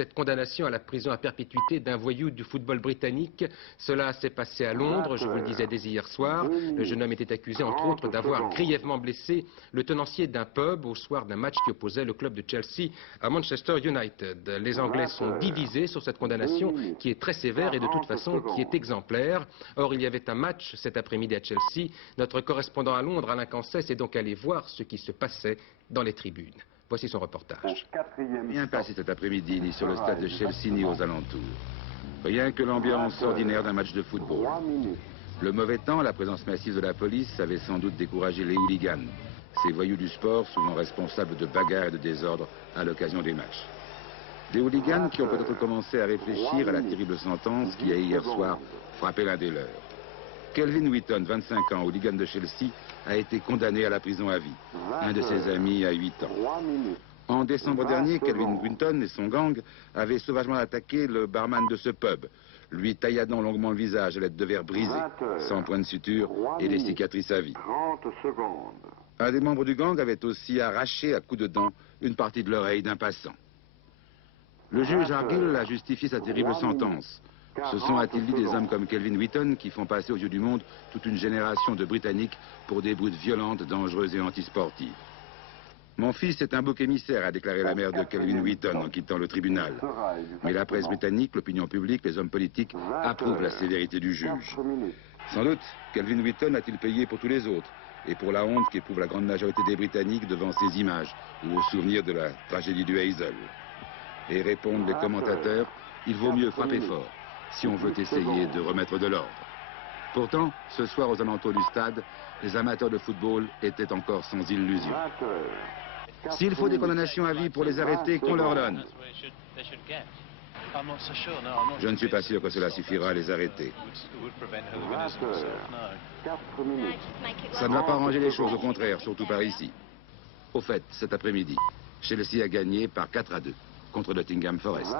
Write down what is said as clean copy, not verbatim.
cette condamnation à la prison à perpétuité d'un voyou du football britannique. Cela s'est passé à Londres, je vous le disais dès hier soir. Le jeune homme était accusé, entre autres, d'avoir grièvement blessé le tenancier d'un pub au soir d'un match qui opposait le club de Chelsea à Manchester United. Les Anglais sont divisés sur cette condamnation qui est très sévère et de toute façon qui est exemplaire. Or, il y avait un match cet après-midi à Chelsea. Notre correspondant à Londres, Alain Cancès, est donc allé voir ce qui se passait dans les tribunes. Voici son reportage. Rien passé cet après-midi, ni sur le stade de Chelsea, ni aux alentours. Rien que l'ambiance ordinaire d'un match de football. Le mauvais temps, la présence massive de la police avait sans doute découragé les hooligans, ces voyous du sport souvent responsables de bagarres et de désordres à l'occasion des matchs. Des hooligans qui ont peut-être commencé à réfléchir à la terrible sentence qui a hier soir frappé l'un des leurs. Kelvin Wheaton, 25 ans, hooligan de Chelsea, a été condamné à la prison à vie. Un de ses amis a 8 ans. En décembre dernier, Kelvin Wheaton et son gang avaient sauvagement attaqué le barman de ce pub, lui tailladant longuement le visage à l'aide de verres brisés, sans point de suture et des cicatrices à vie. Un des membres du gang avait aussi arraché à coups de dents une partie de l'oreille d'un passant. Le juge Argyll a justifié sa terrible sentence. Ce sont, a-t-il dit, des hommes comme Kelvin Wheaton qui font passer aux yeux du monde toute une génération de Britanniques pour des brutes violentes, dangereuses et antisportives. Mon fils est un bouc émissaire, a déclaré la mère de Kelvin Wheaton en quittant le tribunal. Mais la presse britannique, l'opinion publique, les hommes politiques approuvent la sévérité du juge. Sans doute, Kelvin Wheaton a-t-il payé pour tous les autres et pour la honte qu'éprouve la grande majorité des Britanniques devant ces images ou au souvenir de la tragédie du Hazel. Et répondent les commentateurs, il vaut mieux frapper fort si on veut essayer de remettre de l'ordre. Pourtant, ce soir aux alentours du stade, les amateurs de football étaient encore sans illusion. S'il faut des condamnations à vie pour les arrêter, qu'on leur donne. Je ne suis pas sûr que cela suffira à les arrêter. Ça ne va pas arranger les choses, au contraire, surtout par ici. Au fait, cet après-midi, Chelsea a gagné par 4-2 contre Nottingham Forest.